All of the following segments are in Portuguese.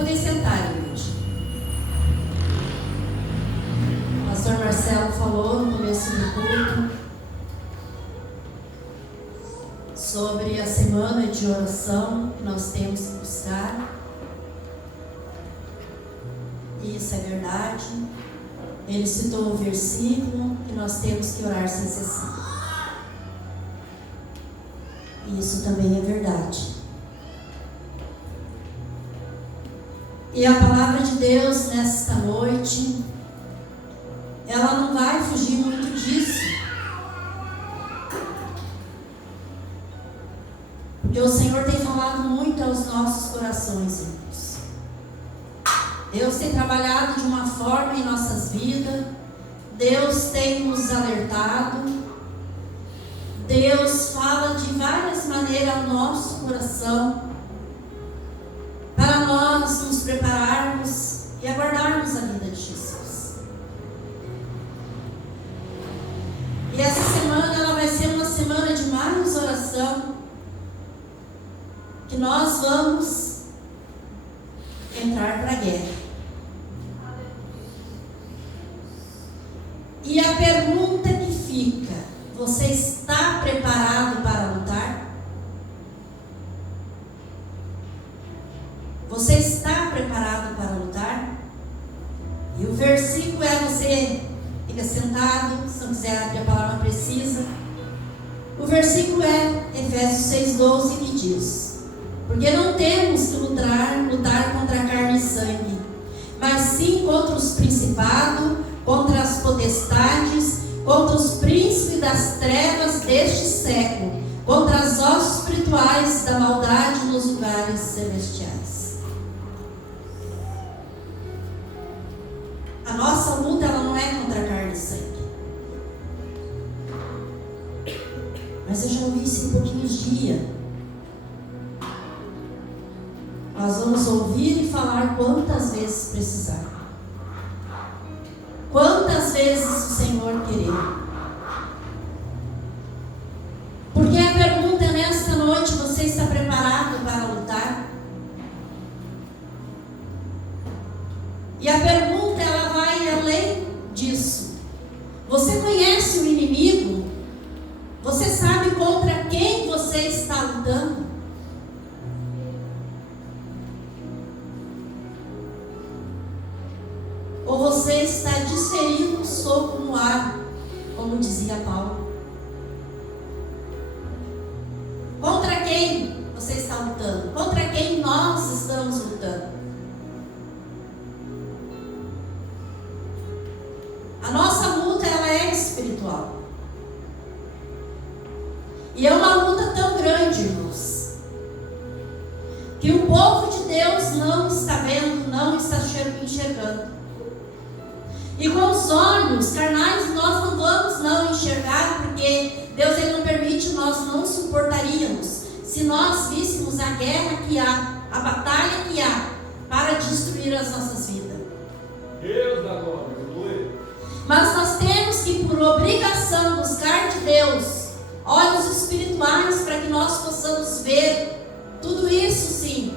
Podem sentar, igreja. O pastor Marcelo falou no começo do culto sobre a semana de oração que nós temos que buscar. E isso é verdade. Ele citou o versículo que nós temos que orar sem cessar. E isso também é verdade. E a palavra de Deus nesta noite, ela não vai fugir muito disso. Porque o Senhor tem falado muito aos nossos corações, irmãos. Deus tem trabalhado de uma forma em nossas vidas. Deus tem nos alertado. Deus fala de várias maneiras ao nosso coração, para nós nos prepararmos e aguardarmos a vida de Jesus. E essa semana ela vai ser uma semana de mais oração, que nós vamos entrar para a guerra. E a pergunta que fica: você está preparado para lutar? Você está preparado para lutar? E o versículo é, você fica sentado, se não quiser abrir a palavra precisa. O versículo é Efésios 6,12, que diz: porque não temos que lutar contra a carne e sangue, mas sim contra os principados, contra as potestades, contra os príncipes das trevas deste século, contra as hostes espirituais da maldade nos lugares celestiais. A nossa luta, ela não é contra a carne e sangue. Mas eu já ouvi isso em pouquinhos dias. Nós vamos ouvir e falar quantas vezes precisar. Quantas vezes o Senhor querer. Porque a pergunta nesta noite: você está preparado para lutar? E a pergunta, ela vai além disso. Você conhece o inimigo? Você sabe contra quem você está lutando? Ou você está desferindo um soco no ar, como dizia Paulo? Contra quem você está lutando? Contra quem nós estamos lutando? A nossa luta, ela é espiritual. E é uma luta tão grande, irmãos, que o povo de Deus não está vendo, não está enxergando. E com os olhos carnais nós não vamos não enxergar, porque Deus, ele não permite, nós não suportaríamos se nós víssemos a guerra que há, a batalha que há para destruir as nossas vidas. Deus da glória, aleluia. Mas nós temos que, por obrigação, buscar de Deus olhos espirituais para que nós possamos ver tudo isso, sim,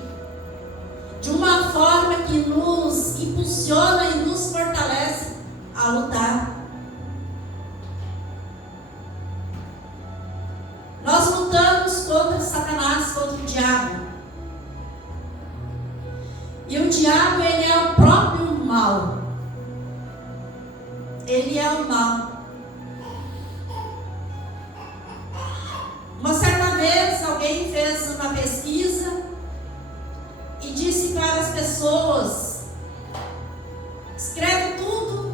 de uma forma que nos impulsiona e nos fortalece a lutar. Nós lutamos contra Satanás, contra o diabo. E o diabo, ele é o próprio mal. Ele é o mal. Uma certa vez alguém fez uma pesquisa e disse para as pessoas: escreve tudo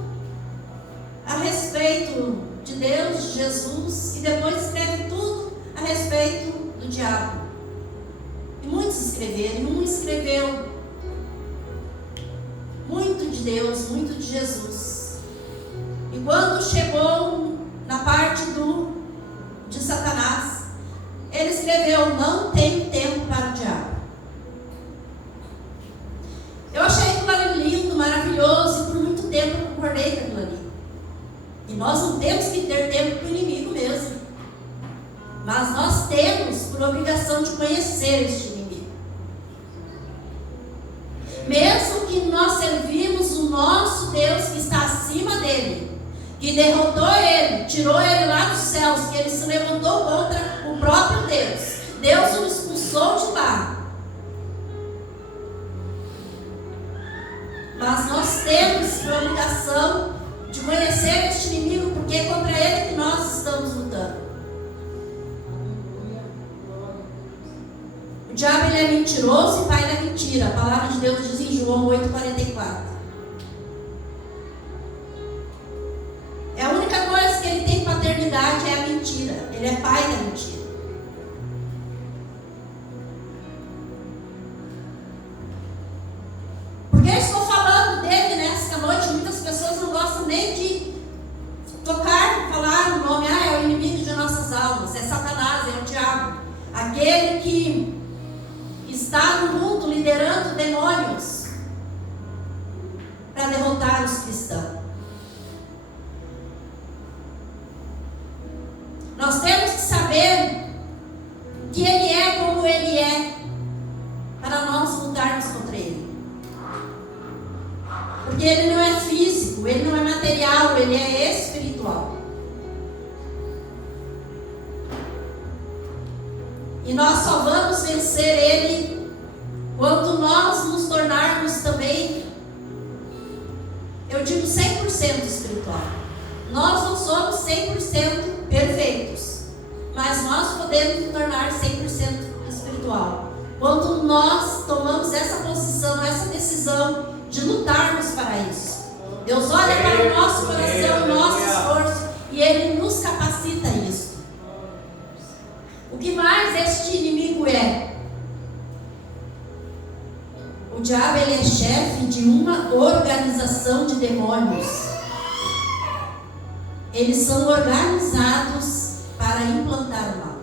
a respeito de Deus, de Jesus, e depois escreve tudo a respeito do diabo. E muitos escreveram, e um escreveu muito de Deus, muito de Jesus. E quando chegou na parte de Satanás, ele escreveu: não tenho tempo para o diabo. Eu achei aquilo ali lindo, maravilhoso, e por muito tempo eu concordei com aquilo ali. E nós não temos que ter tempo para o inimigo mesmo. Mas nós temos por obrigação de conhecer este inimigo. Mesmo que nós servimos o nosso Deus que está acima dele, que derrotou ele, tirou ele lá dos céus, que ele se levantou contra o próprio Deus. Deus o expulsou de lá. Mas nós temos a obrigação de conhecer este inimigo, porque é contra ele que nós estamos lutando. O diabo ele é mentiroso e pai da mentira. A palavra de Deus diz em João 8,44. É a única coisa que ele tem paternidade, é a mentira. Ele é pai da mentira. Por que eu estou falando dele nesta noite? Muitas pessoas não gostam nem de falar o nome. É o inimigo de nossas almas, é Satanás, é o diabo. Aquele que está no mundo liderando demônios para derrotar os cristãos. Nós temos que saber que ele é como ele é, para nós lutarmos contra ele. Porque ele não é físico, ele não é material, ele é espiritual. E nós só vamos vencer ele quando nós nos tornarmos também, eu digo 100% espiritual. Nós não somos 100% perfeitos, mas nós podemos nos tornar 100% espiritual quando nós tomamos essa posição, essa decisão de lutarmos para isso. Deus olha para o nosso coração, o nosso esforço, e Ele nos capacita a isso. O que mais este inimigo é? O diabo ele é chefe de uma organização de demônios. Eles são organizados para implantar o mal.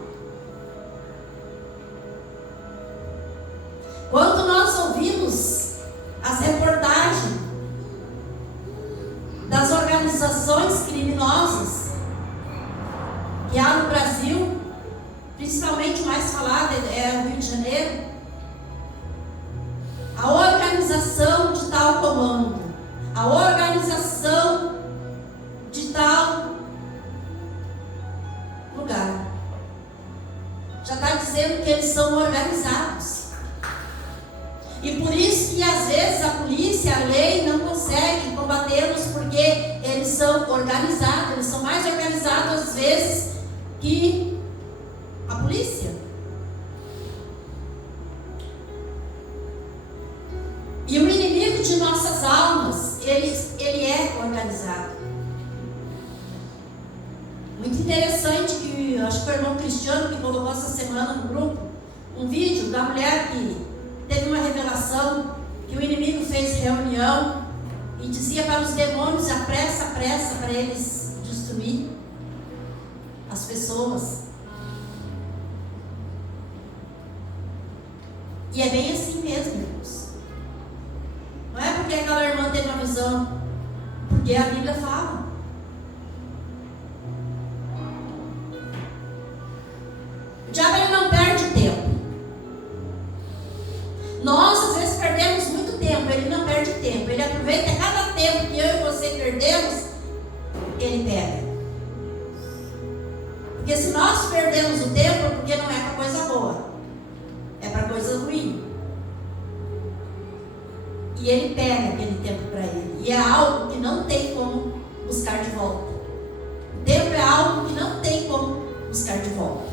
Quando nós ouvimos as reportagens das organizações criminosas que há no Brasil, principalmente o mais falado é o Rio de Janeiro, a organização de tal comando, a organização de tal lugar, já está dizendo que eles são organizados. E por isso que às vezes a polícia, a lei não consegue combatê-los, porque eles são organizados, eles são mais organizados às vezes que a polícia. E o inimigo de nossas almas, ele é organizado. Muito interessante que, acho que o irmão Cristiano que colocou essa semana no grupo, um vídeo da mulher que teve uma revelação que o inimigo fez reunião e dizia para os demônios apressa para eles destruir as pessoas. E é bem assim mesmo, irmãos. Não é porque aquela irmã teve uma visão, porque a Bíblia fala. O diabo ele não perde tempo. Nós às vezes perdemos muito tempo, ele não perde tempo. Ele aproveita cada tempo que eu e você perdemos, ele pega. Porque se nós perdemos o tempo, é porque não é para coisa boa, é para coisa ruim. E ele pega aquele tempo para ele. E é algo que não tem como buscar de volta. O tempo é algo que não tem como buscar de volta.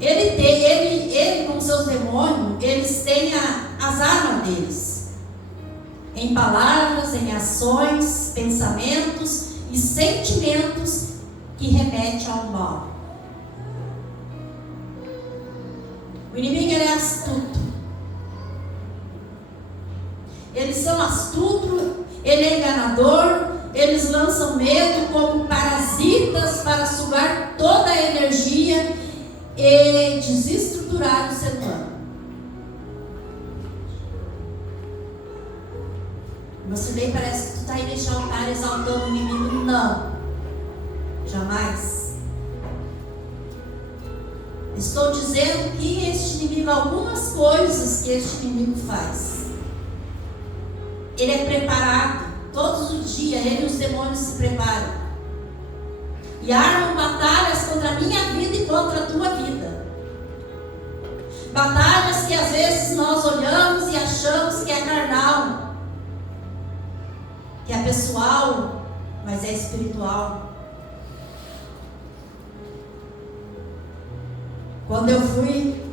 Ele com seus demônios, eles têm as armas deles. Em palavras, em ações, pensamentos e sentimentos que remetem ao mal. O inimigo ele é astuto. Eles são astutos, ele é enganador, eles lançam medo como parasitas para sugar toda a energia e desestruturar o ser humano. Você bem parece que tu está aí neste altar exaltando o inimigo. Não, jamais. Estou dizendo que este inimigo comigo algumas coisas que este inimigo faz. Ele é preparado, todos os dias ele e os demônios se preparam e armam batalhas contra a minha vida e contra a tua vida. Batalhas que às vezes nós olhamos e achamos que é carnal, que é pessoal, mas é espiritual. Quando eu fui,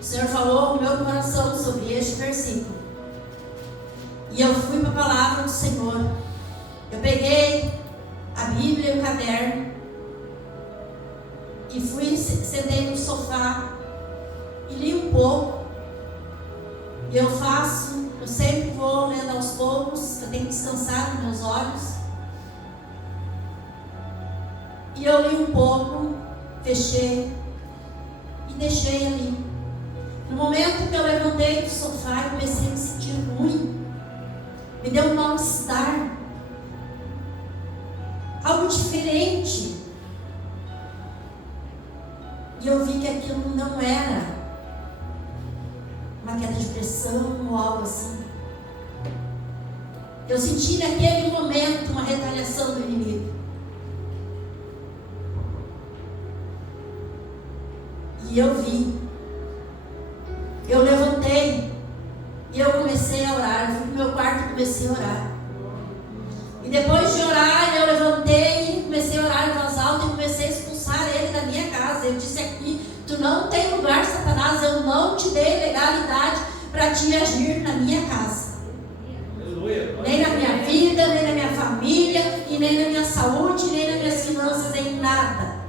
o Senhor falou no meu coração sobre este versículo. E eu fui para a palavra do Senhor. Eu peguei a Bíblia e o caderno e fui, sentei no sofá e li um pouco. E eu sempre vou lendo aos poucos, eu tenho que descansar nos meus olhos. E eu li um pouco, fechei e deixei ali. No momento que eu levantei do sofá, eu comecei a me sentir ruim. Me deu um mal-estar. Algo diferente. E eu vi que aquilo não era uma queda de pressão ou algo assim. Eu senti naquele momento uma retaliação do inimigo. E eu vi. Eu levantei. E eu comecei a orar. Eu fui pro meu quarto e comecei a orar. E depois de orar, eu levantei e comecei a orar em voz alta e comecei a expulsar ele da minha casa. Eu disse aqui: tu não tem lugar, Satanás. Eu não te dei legalidade para te agir na minha casa. Nem na minha vida, nem na minha família, e nem na minha saúde, nem nas minhas finanças, em nada.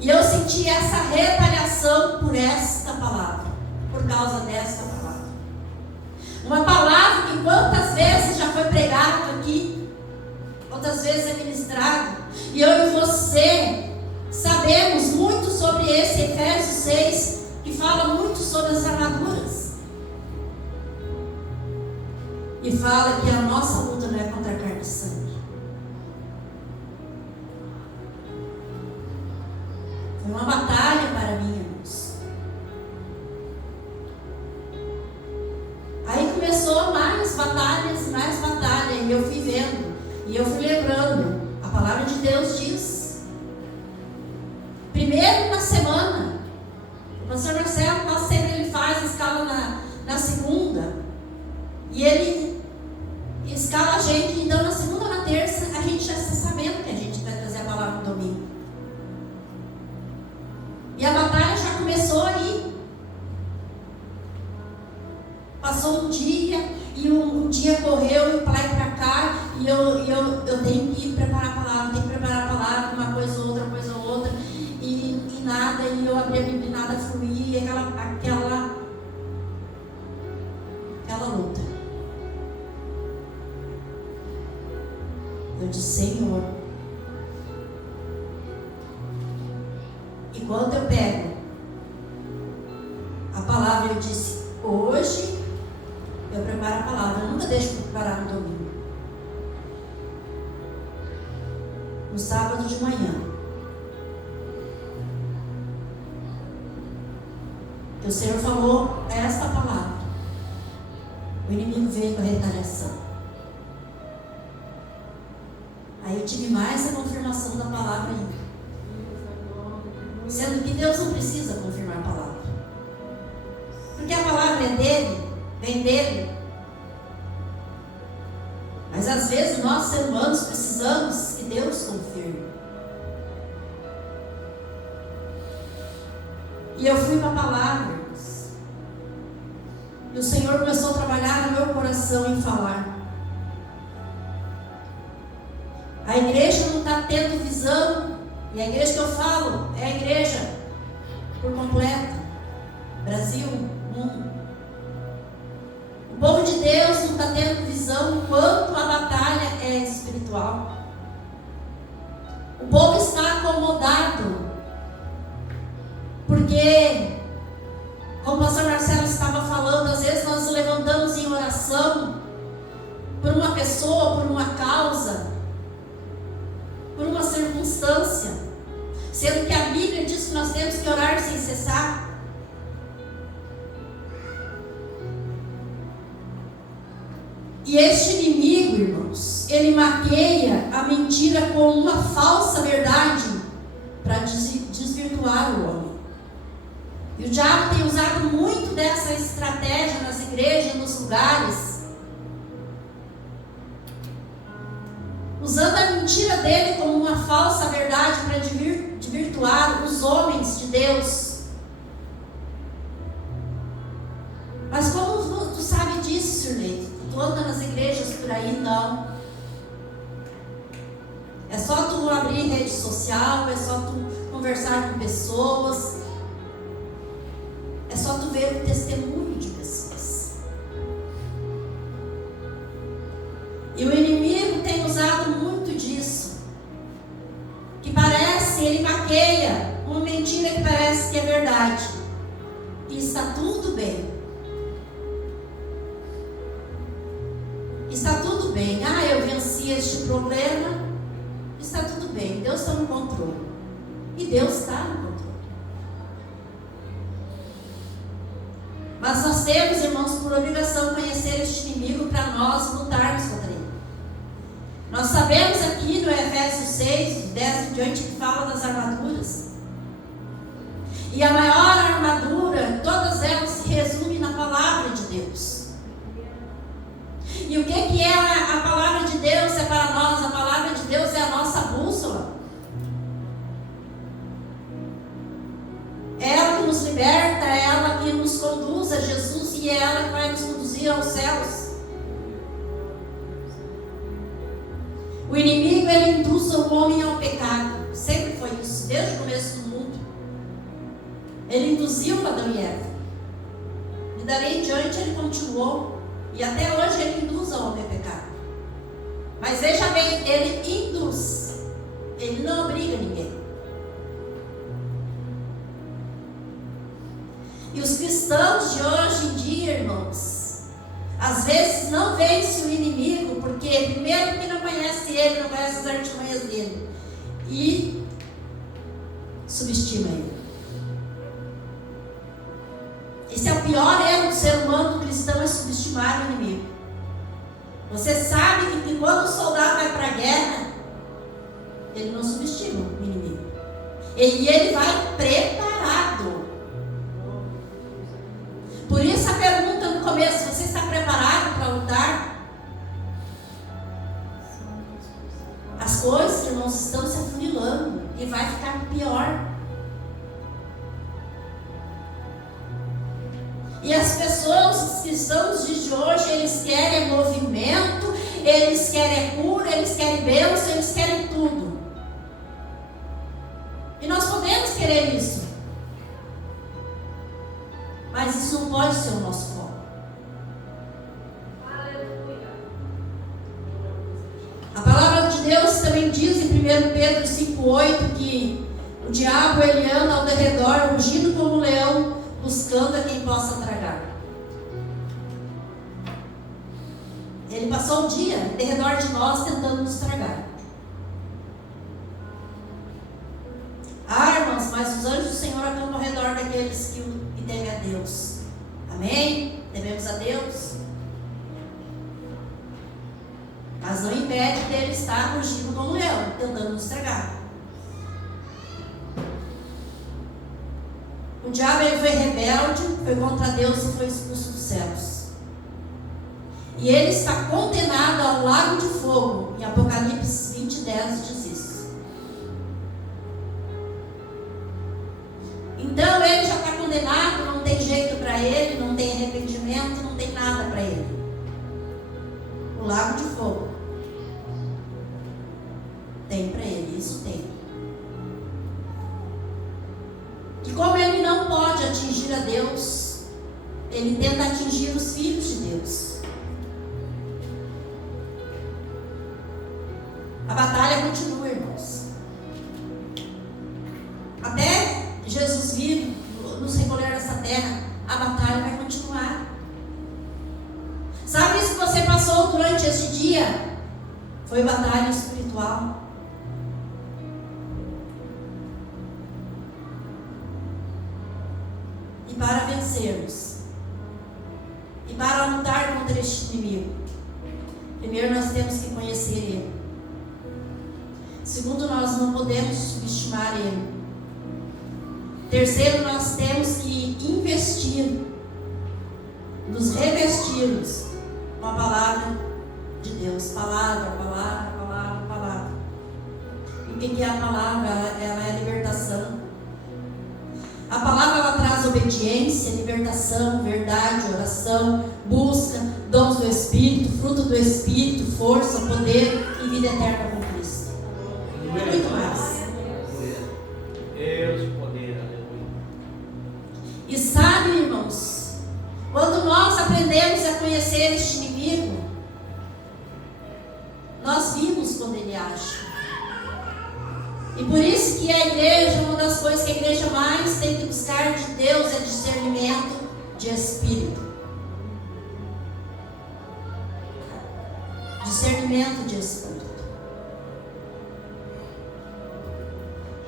E eu senti essa retaliação por esta palavra, por causa desta palavra. Uma palavra que quantas vezes já foi pregado aqui, quantas vezes é ministrado. E eu e você sabemos muito sobre esse Efésios 6, que fala muito sobre as armaduras. E fala que a nossa luta não é contra a carne e sangue. Foi uma batalha para mim, irmãos. Aí começou mais batalhas, e eu fui vendo, e eu fui lembrando. A palavra de Deus diz, primeiro na semana, o pastor Marcelo, quase sempre ele faz a escala na segunda, e ele escala a gente. Então na segunda ou na terça a gente já está sabendo que a gente vai trazer a palavra no domingo. E a batalha já começou aí. Passou um dia e um dia correu e para lá e para cá, e eu tenho que preparar a palavra, uma coisa ou outra, e nada, e eu abri a Bíblia e nada fluía, aquela luta. Eu disse: Senhor, enquanto eu pego a palavra, eu disse: hoje eu preparo a palavra. Eu nunca deixo para preparar no domingo. No sábado de manhã, que o Senhor falou esta palavra, o inimigo veio com a retaliação. Aí eu tive mais a confirmação da palavra ainda. Sendo que Deus não precisa confirmar a palavra, porque a palavra é dele, vem dele. Mas às vezes nós, seres humanos, precisamos que Deus confirme. E eu fui para a palavra, irmãos. E o Senhor começou a trabalhar no meu coração em falar. A igreja não está tendo visão. E a igreja que eu falo é a igreja por completo. Brasil, mundo. O povo de Deus não está tendo visão enquanto a batalha é espiritual. O povo está acomodado. Porque, como o pastor Marcelo estava falando, às vezes nós nos levantamos em oração por uma pessoa, por uma causa, por uma circunstância. sendo que a Bíblia diz que nós temos que orar sem cessar. E este inimigo, irmãos, ele maqueia a mentira com uma falsa verdade para desvirtuar o homem. E o diabo tem usado muito dessa estratégia nas igrejas, nos lugares, usando a mentira dele como uma falsa verdade para desvirtuar os homens de Deus. Mas como tu sabe disso, Sirlei? Tu anda nas igrejas por aí? Não. É só tu abrir rede social, é só tu conversar com pessoas, é só tu ver o testemunho de pessoas. E o inimigo tem usado muito disso, que parece, ele maqueia uma mentira que parece que é verdade, e está tudo bem. Está tudo bem. Eu venci este problema. Está tudo bem. Deus está no controle. E Deus está no controle. Mas nós temos, irmãos, por obrigação, conhecer este inimigo para nós lutarmos contra ele. Nós sabemos aqui no Efésios 6, 10 em diante, que fala das armaduras. E a maior armadura, todas elas se resumem na palavra de Deus. E o que é a palavra de Deus é para nós? A palavra de Deus é a nossa bússola. É ela que nos liberta, é ela que nos conduz a Jesus e é ela que vai nos conduzir aos céus. O inimigo, ele induz o homem ao pecado. Sempre foi isso, desde o começo do mundo. Ele induziu Adão e Eva. E dali em diante ele continuou. E até hoje ele induz ao homem a pecado. Mas veja bem, ele induz. Ele não obriga ninguém. E os cristãos de hoje em dia, irmãos, às vezes não vencem o inimigo, porque primeiro porque não conhece ele, não conhece as artimanhas dele. E subestima ele. Esse é o pior erro do ser humano, do cristão, é subestimar o inimigo. Você sabe que quando o soldado vai para a guerra, ele não subestima o inimigo. Ele vai preparado. Por isso a pergunta no começo: você está preparado para lutar? As coisas, irmãos, estão se afunilando e vai ficar pior. E as pessoas, os cristãos de hoje, eles querem movimento, eles querem cura, eles querem bênção, eles querem tudo. E nós podemos querer isso. Mas isso não pode ser o nosso foco. Aleluia. A palavra de Deus também diz em 1 Pedro 5,8 que o diabo, ele anda ao derredor, rugindo como um leão, buscando a quem possa tragar. Ele passou o dia em redor de nós tentando nos tragar. Irmãos, mas os anjos do Senhor acampam ao redor daqueles que temem a Deus. Amém? Tememos a Deus. Mas não impede dele estar rugindo como um leão, tentando nos tragar. O diabo, ele foi rebelde, foi contra Deus e foi expulso dos céus. E ele está condenado ao lago de fogo. Em Apocalipse 20:10 diz isso. Então ele já está condenado, não tem jeito para ele, não tem arrependimento, não tem nada para ele. O lago de fogo tem para ele, isso tem. E como ele não pode atingir a Deus, ele tenta atingir os filhos de Deus. A batalha continua, irmãos. Até Jesus vir nos recolher dessa terra, a batalha vai continuar. Sabe isso que você passou durante este dia? Foi batalha espiritual. E para vencermos, e para lutar contra este inimigo, primeiro nós temos que conhecer ele. Segundo, nós não podemos subestimar ele. Terceiro, nós temos que investir, nos revestirmos com a palavra de Deus. Palavra, palavra, palavra, palavra. E o que é a palavra? Ela é libertação. A palavra, ela traz obediência, libertação, verdade, oração, busca, dons do Espírito, fruto do Espírito, força, poder e vida eterna com Cristo. É muito mais. Deus, poder, aleluia. E sabe, irmãos, quando nós aprendemos a conhecer este inimigo, nós vimos quando ele age. E por isso que a igreja, uma das coisas que a igreja mais tem que buscar de Deus é discernimento de espírito. Discernimento de espírito.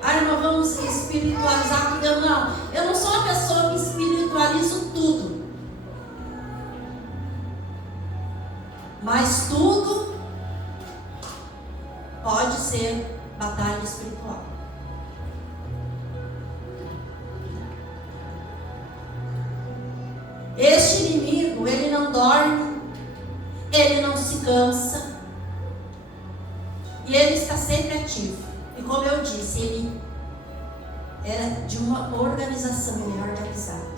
Ah, irmão, vamos espiritualizar tudo. Eu não sou uma pessoa que espiritualizo tudo. Mas tudo pode ser batalha espiritual. Este inimigo, ele não dorme, ele não se cansa, e ele está sempre ativo. E como eu disse, ele é de uma organização, ele é organizado.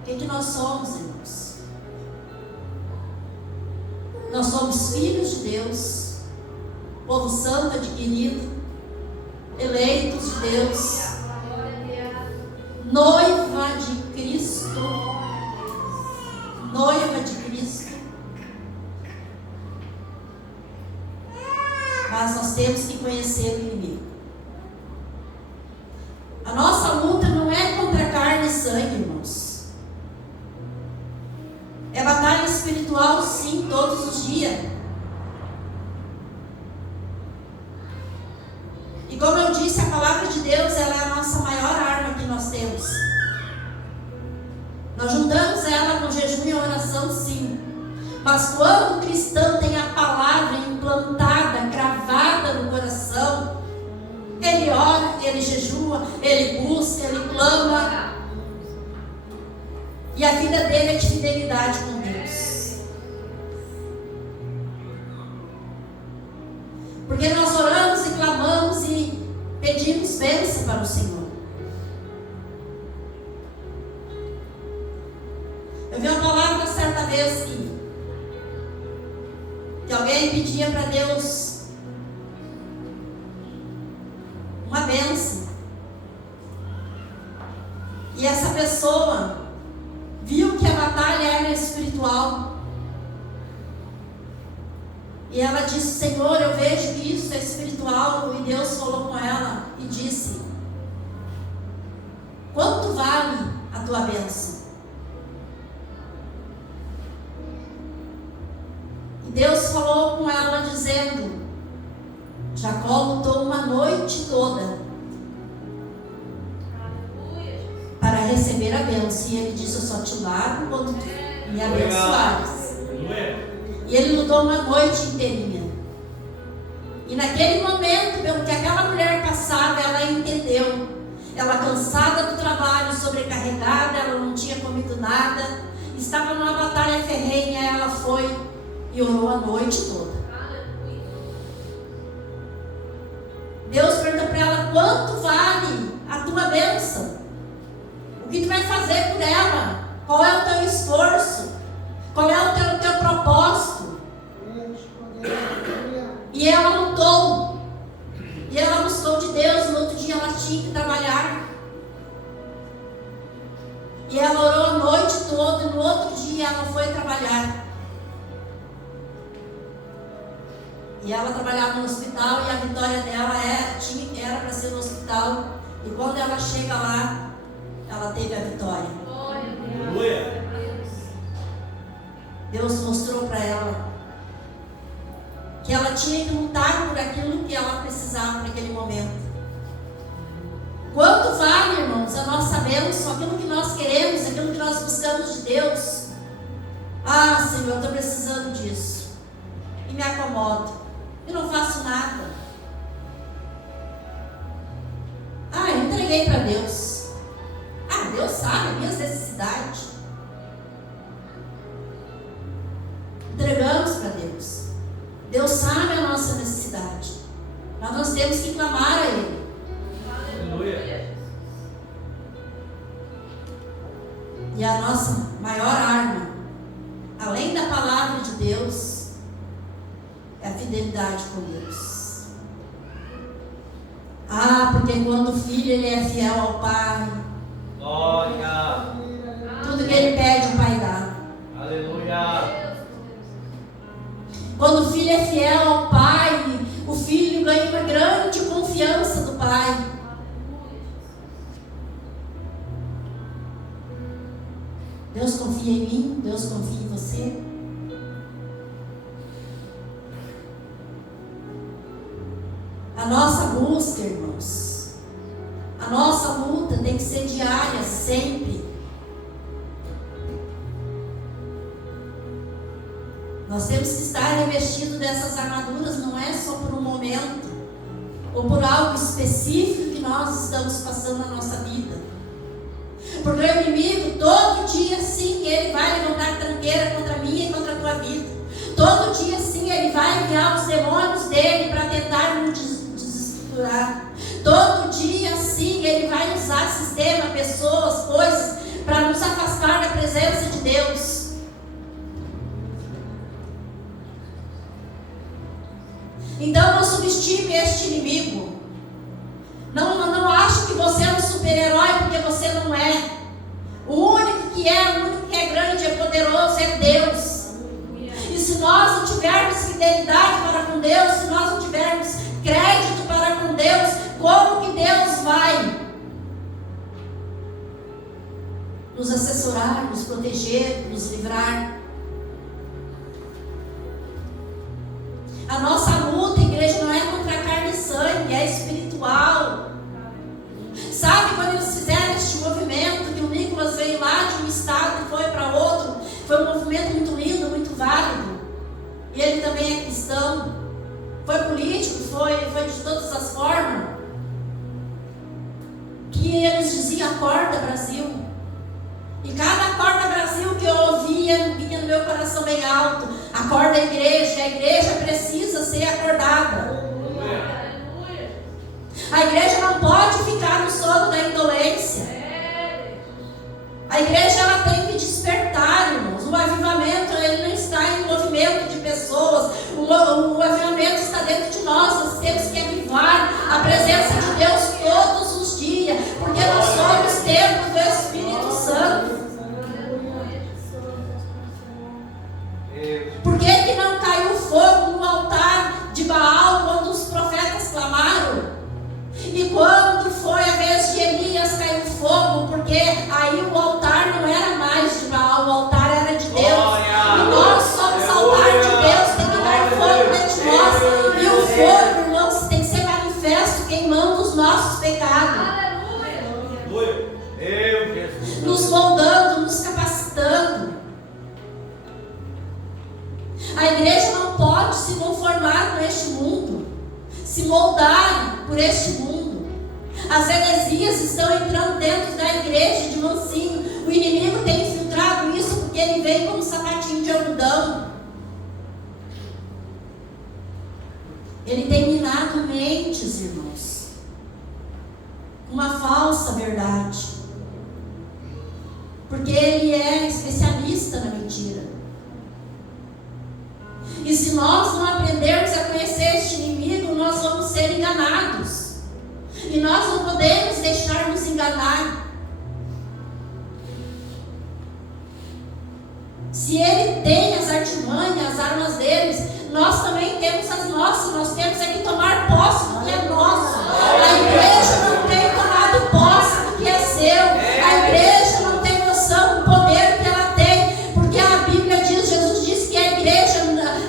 O que nós somos, irmãos? Nós somos filhos de Deus, povo santo adquirido, eleitos de Deus, noiva de Cristo, noiva de Cristo. Mas nós temos que conhecer o inimigo. A nossa luta não é contra carne e sangue, irmãos. É batalha espiritual, sim, todos os dias. E como eu disse, a palavra de Deus, ela é a nossa maior arma que nós temos. Nós juntamos ela com jejum e oração, sim. Mas quando o cristão tem a palavra implantada, gravada no coração, ele ora, ele jejua, ele busca, ele clama. E a vida dele é de fidelidade com Deus. Porque nós oramos e clamamos e pedimos bênção para o Senhor. Eu vi uma palavra certa vez que alguém pedia para Deus uma bênção. E essa pessoa viu que a batalha era espiritual. E ela disse: Senhor, eu vejo que isso é espiritual. E Deus falou com ela e disse: quanto vale a tua bênção? E Deus falou com ela dizendo: Jacó lutou uma noite toda para receber a bênção. E ele disse: eu só te largo quando tu me abençoares. E ele lutou uma noite inteirinha. E naquele momento, pelo que aquela mulher passava, ela entendeu. Ela cansada do trabalho, sobrecarregada, ela não tinha comido nada, estava numa batalha ferrenha. Ela foi e orou a noite toda. Deus perguntou para ela: quanto vale a tua bênção? O que tu vai fazer por ela? Qual é o teu esforço? Qual é o teu propósito? E ela lutou. E ela buscou de Deus. No outro dia ela tinha que trabalhar. E ela orou a noite toda. E no outro dia ela foi trabalhar. E ela trabalhava no hospital. E a vitória dela era para ser no hospital. E quando ela chega lá, ela teve a vitória. Aleluia. Deus mostrou para ela que ela tinha que lutar por aquilo que ela precisava naquele momento. Quanto vale, irmãos, irmãos, a nossa bênção, aquilo que nós queremos, aquilo que nós buscamos de Deus. Ah, Senhor, eu estou precisando disso. E me acomodo. E não faço nada. Ah, eu entreguei para Deus. Ah, Deus sabe as minhas necessidades. Entregamos para Deus. Deus sabe a nossa necessidade. Mas nós temos que clamar a Ele. Aleluia. E a nossa maior arma, além da palavra de Deus, é a fidelidade com Deus. Ah, porque quando o filho ele é fiel ao pai, Glória. tudo que ele pede o pai dá. Aleluia. Quando o filho é fiel ao pai, o filho ganha uma grande confiança do pai. Deus confia em mim, Deus confia em você. A nossa busca, irmãos, a nossa luta tem que ser diária, sempre. Nós temos que estar revestidos dessas armaduras, não é só por um momento, ou por algo específico que nós estamos passando na nossa vida. Porque o inimigo, todo dia sim, ele vai levantar tranqueira contra mim e contra a tua vida. Todo dia sim, ele vai enviar os demônios dele para tentar nos desestruturar. Todo dia sim, ele vai usar sistema, pessoas, coisas, para nos afastar da presença de Deus. Então não subestime este inimigo. Não ache que você é um super-herói, porque você não é. O único que é grande, é poderoso, é Deus. E se nós não tivermos fidelidade para com Deus, se nós não tivermos crédito para com Deus, como que Deus vai nos assessorar, nos proteger, nos livrar? A nossa luta, igreja, não é contra a carne e sangue, é espiritual. Sabe quando eles fizeram este movimento, que o Nicolas veio lá de um estado e foi para outro? Foi um movimento muito lindo, muito válido. E ele também é cristão. Foi político, foi de todas as formas. Que eles diziam: acorda, Brasil. E cada acorda, Brasil, que eu ouvia, vinha no meu coração bem alto. Acorda a igreja precisa ser acordada. A igreja não pode ficar no sono da indolência. A igreja ela tem que despertar, irmãos. O avivamento ele não está em movimento de pessoas. O avivamento está dentro de nós. Nós temos que avivar a presença de Deus todos os dias, porque nós somos templo do Espírito Santo. Por que não caiu fogo no altar de Baal quando os profetas clamaram? E quando foi a vez de Elias, caiu fogo, porque aí o altar não era mais de Baal, o altar era de Deus. E nós somos altar de Deus, tem que dar fogo dentro de nós. E o fogo, irmãos, tem que ser manifesto, queimando os nossos pecados. Nos moldando, nos capacitando. A igreja não pode se conformar com este mundo, se moldar por este mundo. As heresias estão entrando dentro da igreja de mansinho. O inimigo tem infiltrado isso porque ele vem como um sapatinho de algodão. Ele tem minado mentes, irmãos, uma falsa verdade, porque ele é especialista na mentira. E se nós não aprendermos a conhecer este inimigo, nós vamos ser enganados. E nós não podemos deixar nos enganar. Se ele tem as artimanhas, as armas deles, nós também temos as nossas. Nós temos é que tomar posse do que é nosso. A igreja não tem tomado posse do que é seu. A igreja não tem noção do poder que ela tem. Porque a Bíblia diz, Jesus disse que a igreja,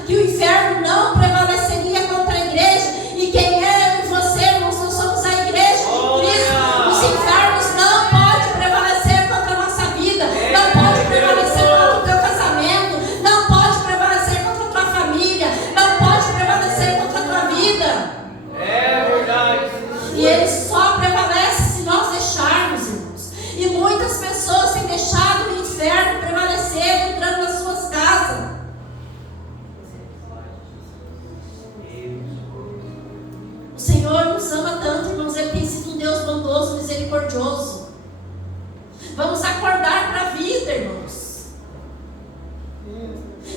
que o inferno não prevaleceria contra a igreja. E quem é eu e você, nós não somos a igreja. Por isso, os infernos não podem E ele só prevalece se nós deixarmos, irmãos. E muitas pessoas têm deixado o inferno prevalecer, entrando nas suas casas. O Senhor nos ama tanto, irmãos. Ele tem sido um Deus bondoso, misericordioso. Vamos acordar para a vida, irmãos.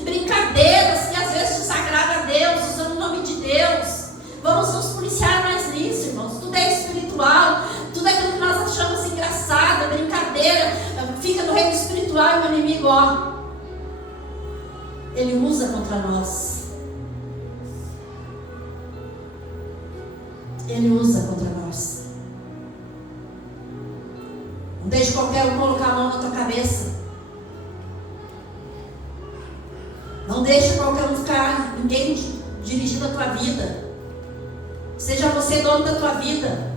Brincadeiras que às vezes desagradam a Deus, usando o nome de Deus. Vamos nos policiar mais nisso, irmãos. Tudo é espiritual. Tudo aquilo que nós achamos engraçado, brincadeira, fica no reino espiritual e o inimigo, ó, ele usa contra nós. Ele usa contra nós. Não deixe qualquer um colocar a mão na tua cabeça. Não deixe qualquer um ficar, ninguém dirigindo a tua vida. Seja você dono da tua vida.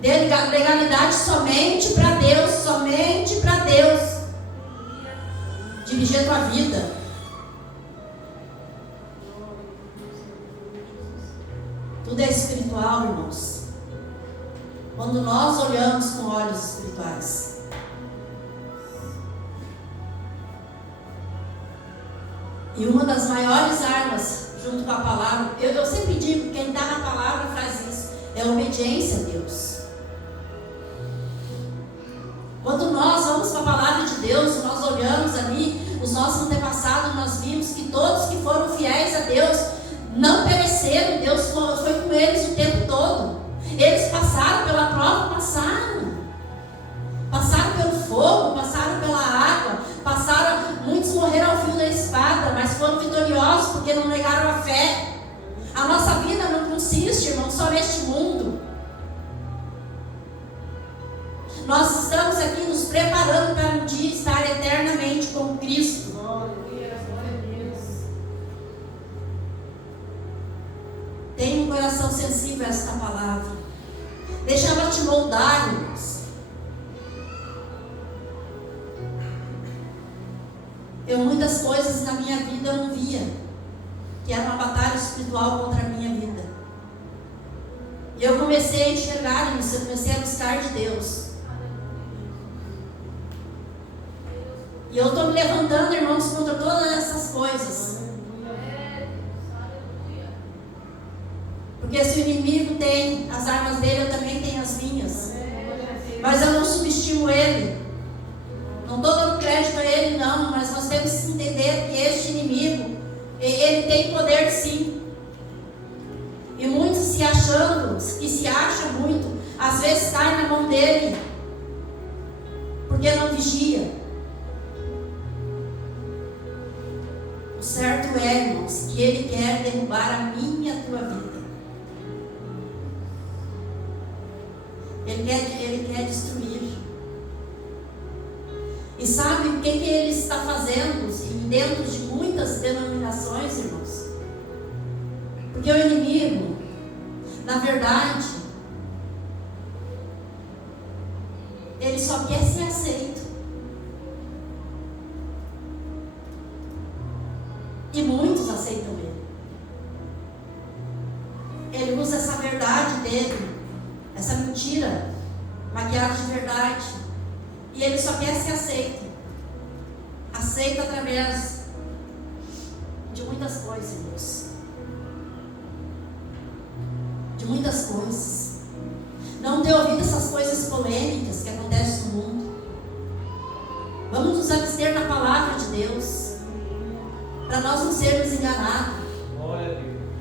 Dê legalidade somente para Deus, somente para Deus. Dirigir a tua vida. Tudo é espiritual, irmãos. Quando nós olhamos com olhos espirituais. E uma das maiores armas, junto com a palavra, eu sempre digo, quem está na palavra faz isso, é a obediência a Deus. Quando nós vamos para a palavra de Deus, nós olhamos ali, os nossos antepassados, nós vimos que todos que foram fiéis a Deus, não pereceram, Deus foi com eles o tempo todo. Eles passaram pela prova, passaram pelo fogo, passaram pela água, muitos morreram ao fio da espada, mas foram vitoriosos porque não negaram a fé. A nossa vida não consiste, irmão, só neste mundo. Nós estamos aqui nos preparando para um dia estar eternamente com Cristo. Tenha um coração sensível a esta palavra. Deixa ela te moldar, irmãos. Eu muitas coisas na minha vida eu não via, que era uma batalha espiritual contra a minha vida. E eu comecei a enxergar isso, eu comecei a buscar de Deus. E eu estou me levantando, irmãos, contra todas essas coisas. Porque se o inimigo tem as armas dele, eu também tenho as minhas. Mas eu não subestimo ele. Não estou dando crédito a ele, não. Mas nós temos que entender que este inimigo, ele tem poder sim. E muitos se achando, que se acham muito, às vezes caem na mão dele. Porque não vigia. O certo é, irmãos, que ele quer derrubar a minha e a tua vida. Ele quer destruir. E sabe o que ele está fazendo dentro de muitas denominações, irmãos? Porque o inimigo, na verdade, ele só quer ser aceito. E muitos aceitam ele. Ele usa essa verdade dele, essa mentira, maquiada de verdade. E ele só quer ser aceito. Aceito através de muitas coisas, irmãos. De muitas coisas. Não ter ouvido essas coisas polêmicas que acontecem no mundo. Vamos nos abster na palavra de Deus, para nós não sermos enganados.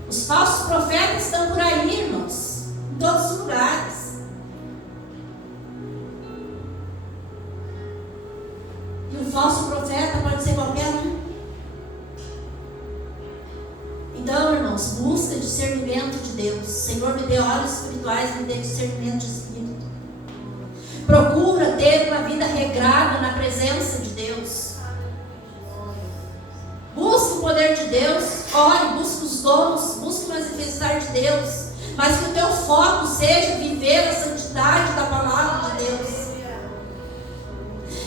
Os falsos profetas estão por aí, irmãos, em todos os lugares. E o falso profeta pode ser qualquer um. Então, irmãos, busca discernimento de Deus. Senhor, me dê olhos espirituais, me dê discernimento de espírito. Procura ter uma vida regrada na presença de Deus. Busque o poder de Deus. Ore, busque os dons, busque o manifestar de Deus. Mas que o teu foco seja viver a santidade da palavra de Deus.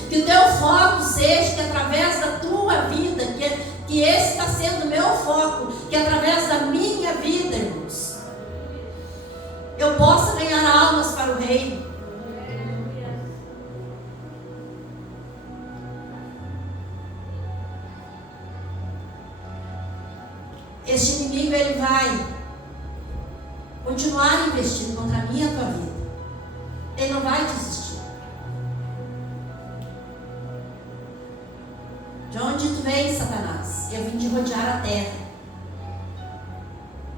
Que o teu foco seja que através da tua vida, que esse está sendo o meu foco, que através da minha vida, irmãos, eu possa ganhar vai desistir. De onde tu vem, Satanás? Eu vim de rodear a terra.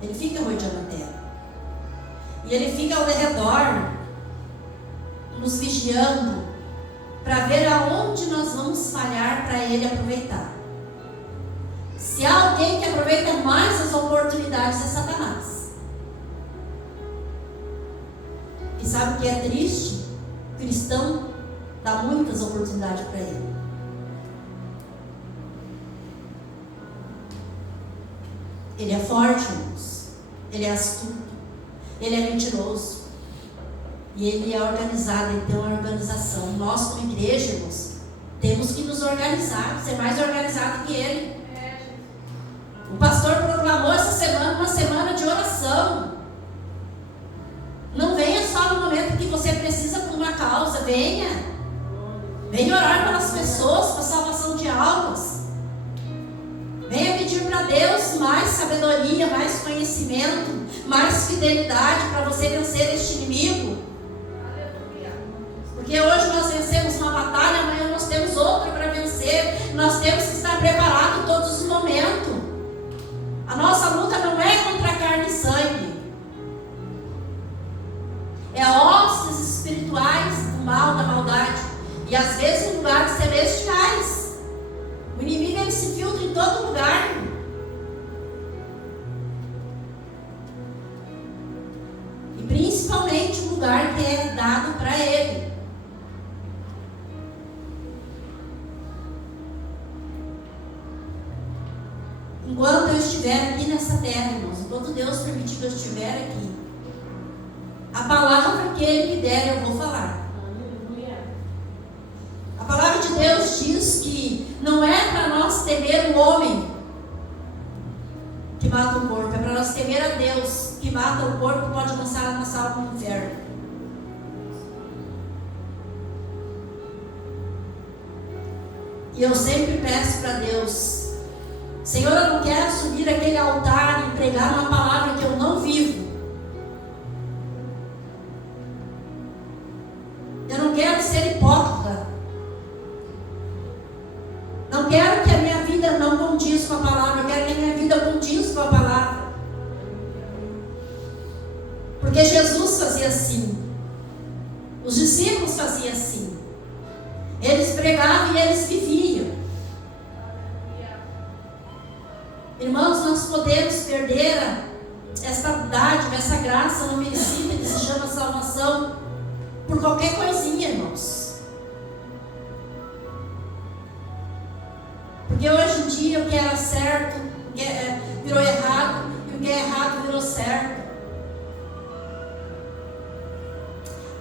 Ele fica rodeando a terra. E ele fica ao redor, nos vigiando, para ver aonde nós vamos falhar para ele aproveitar. Se há alguém que aproveita mais as oportunidades, é Satanás. E sabe o que é triste? O cristão dá muitas oportunidades para ele. Ele é forte, irmãos. Ele é astuto. Ele é mentiroso. E ele é organizado, ele tem uma organização. Nós, como igreja, irmãos, temos que nos organizar, ser mais organizado que ele. O pastor proclamou essa semana uma semana de oração. Não venha só no momento que você precisa por uma causa. Venha orar pelas pessoas, para a salvação de almas. Venha pedir para Deus mais sabedoria, mais conhecimento, mais fidelidade para você vencer este inimigo. Porque hoje nós vencemos uma batalha, amanhã nós temos outra para vencer. Nós temos que estar preparados todos os momentos. A nossa luta não é contra carne e sangue. É hostes espirituais do mal, da maldade. E às vezes em lugares celestiais. O inimigo ele se filtra em todo lugar. E principalmente o lugar que é dado para ele. Enquanto eu estiver aqui nessa terra, irmãos, enquanto Deus permitir que eu estiver aqui, a palavra que Ele me der, eu vou falar. A palavra de Deus diz que não é para nós temer o homem que mata o corpo, é para nós temer a Deus que mata o corpo e pode lançar a nossa alma no inferno. E eu sempre peço para Deus: Senhor, eu não quero subir aquele altar e pregar uma palavra que eu não vivo. Eu não quero ser hipócrita. Não quero que a minha vida não condiz com a palavra. Eu quero que a minha vida condiz com a palavra. Porque Jesus fazia assim. Os discípulos faziam assim. Eles pregavam e eles viviam. Irmãos, nós podemos perder essa dádiva, essa graça não merecida que se chama salvação por qualquer coisinha, irmãos. Porque hoje em dia o que era certo virou errado, e o que é errado virou certo.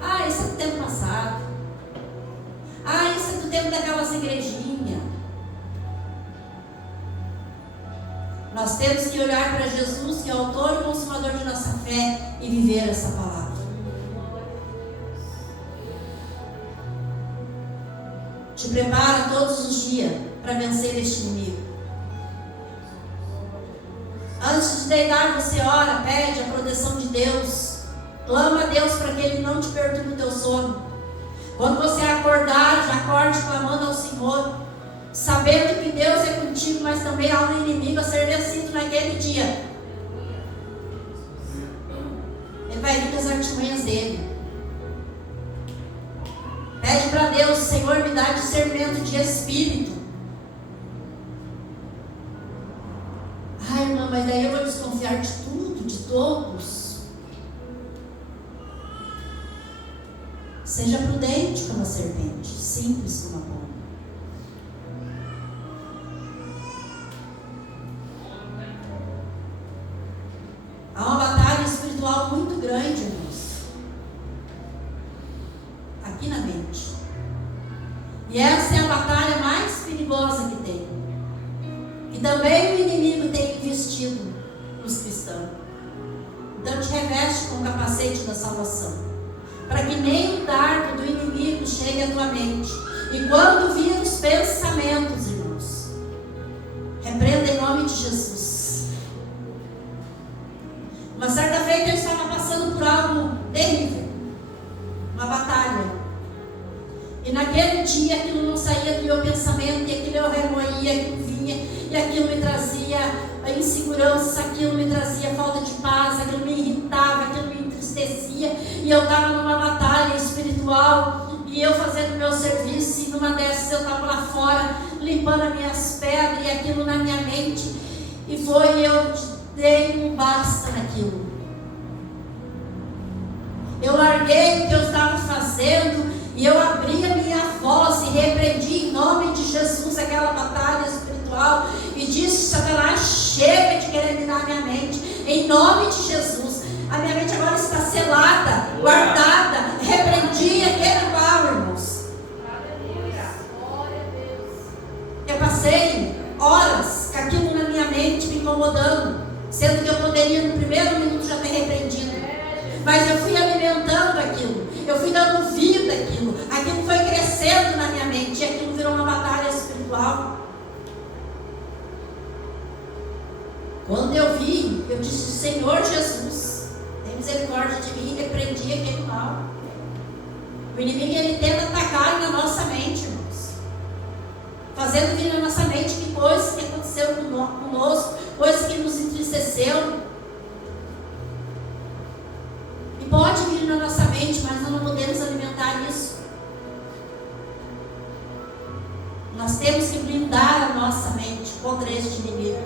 Ah, isso é do tempo passado. Ah, isso é do tempo daquelas igrejinhas. Nós temos que olhar para Jesus, que é o autor e consumador de nossa fé, e viver essa palavra. Te prepara todos os dias para vencer este inimigo. Antes de deitar, você ora, pede a proteção de Deus. Clama a Deus para que Ele não te perturbe o teu sono. Quando você acordar, já acorde clamando ao Senhor, sabendo que Deus é contigo, mas também há um inimigo a ser vencido naquele dia. Ele vai vir com as artimanhas dele. Pede para Deus: Senhor, me dá discernimento de espírito. Ai, irmã, mas daí eu vou desconfiar de tudo, de todos. Seja prudente como a serpente, simples como a pomba. Há uma batalha espiritual muito grande, irmãos, aqui na mente. E essa é a batalha mais perigosa que tem. E também o inimigo tem investido nos cristãos. Então te reveste com o capacete da salvação, para que nem o dardo do inimigo chegue à tua mente. E quando vir os pensamentos, irmãos, repreenda em nome de Jesus. Uma certa feita eu estava passando por algo terrível, uma batalha. naquele dia aquilo não saía do meu pensamento, e aquilo eu remoía, aquilo vinha, e aquilo me trazia insegurança, aquilo me trazia falta de paz, aquilo me irritava, aquilo me entristecia, e eu estava numa batalha espiritual, e eu fazendo meu serviço, e numa dessas eu estava lá fora, limpando as minhas pedras, e aquilo na minha mente, e eu dei um basta naquilo. Eu larguei o que eu estava fazendo, e eu abri a minha voz e repreendi em nome de Jesus aquela batalha espiritual, e disse: Satanás, chega de querer minar minha mente, em nome de Jesus. A minha mente agora está selada, guardada, repreendi aquele mal, irmãos. Eu passei horas com aquilo na minha mente me incomodando, sendo que eu poderia no primeiro minuto já ter repreendido, mas eu fui alimentando aquilo, eu fui dando vida àquilo, aquilo foi crescendo na minha mente, e aquilo virou uma batalha espiritual. Quando eu vi, eu disse: Senhor Jesus, tem misericórdia de mim, e repreendi aquele mal. O inimigo, ele tenta atacar na nossa mente, irmãos, fazendo vir na nossa mente que coisas que aconteceram conosco, coisas que nos entristeceu, e pode vir na nossa mente, mas nós não podemos alimentar isso. Nós temos que blindar a nossa mente contra este inimigo,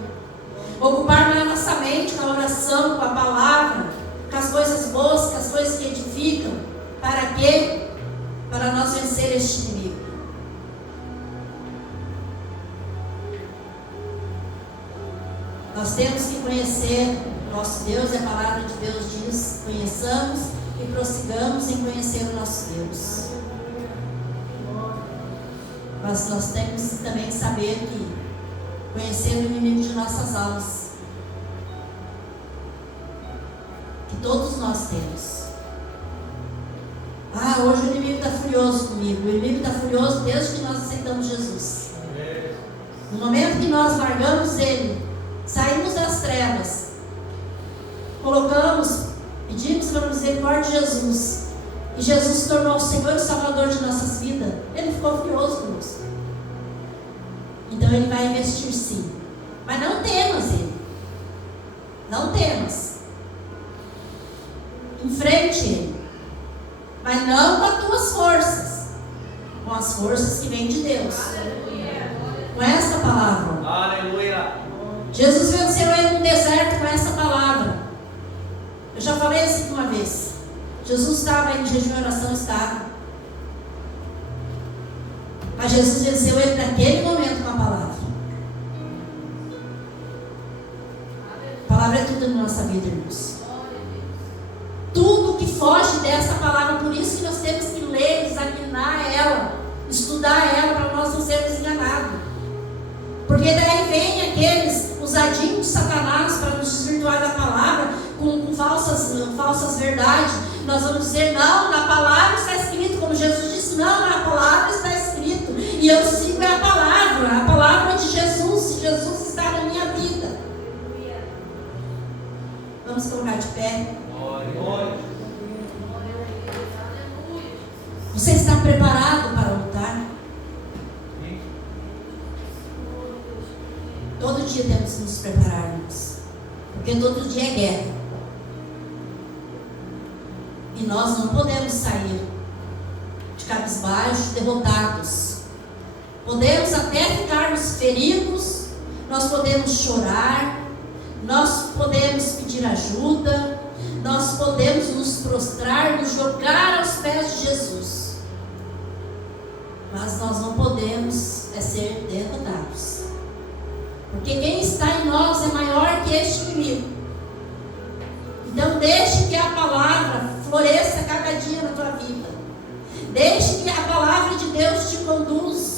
ocupar mais a nossa mente com a oração, com a palavra, com as coisas boas, com as coisas que edificam. Para quê? Para nós vencer este inimigo. Nós temos que conhecer nosso Deus, e a palavra de Deus diz: conheçamos e prossigamos em conhecer o nosso Deus. Mas nós temos que também saber que conhecer o inimigo de nossas almas, que todos nós temos. Hoje o inimigo está furioso comigo. O inimigo está furioso desde que nós aceitamos Jesus. No momento que nós largamos ele, saímos das trevas, colocamos, pedimos pela misericórdia de Jesus, e Jesus se tornou o Senhor e Salvador de nossas vidas, ele ficou furioso conosco. Então ele vai investir sim, mas não temas ele, não temas, enfrente ele, mas não com as tuas forças, com as forças que vêm de Deus. Aleluia. Com essa palavra. Aleluia. Jesus venceu ele no deserto com essa palavra. Eu já falei assim uma vez. Jesus estava em jejum e oração, estava. Mas Jesus venceu ele naquele momento com a palavra. A palavra é tudo na nossa vida, irmãos. Tudo que foge dessa palavra, por isso que nós temos que ler, examinar ela, estudar ela, para nós não sermos enganados. Porque daí vem aqueles usadinhos de Satanás para nos desvirtuar da palavra com falsas verdades. Nós vamos dizer: não, na palavra está escrito, como Jesus disse: não, na palavra está escrito, e eu sigo a palavra de Jesus, e Jesus está na minha vida. Vamos colocar de pé. Você está preparado para lutar? Todo dia temos que nos prepararmos, porque todo dia é guerra, e nós não podemos sair de cabisbaixo, derrotados. Podemos até ficarmos feridos, nós podemos chorar, nós podemos pedir ajuda, nós podemos nos prostrar, nos jogar aos pés de Jesus, mas nós não podemos ser derrotados, porque quem está em nós é maior que este inimigo. Então deixe que a palavra floresça cada dia na tua vida, deixe que a palavra de Deus te conduza,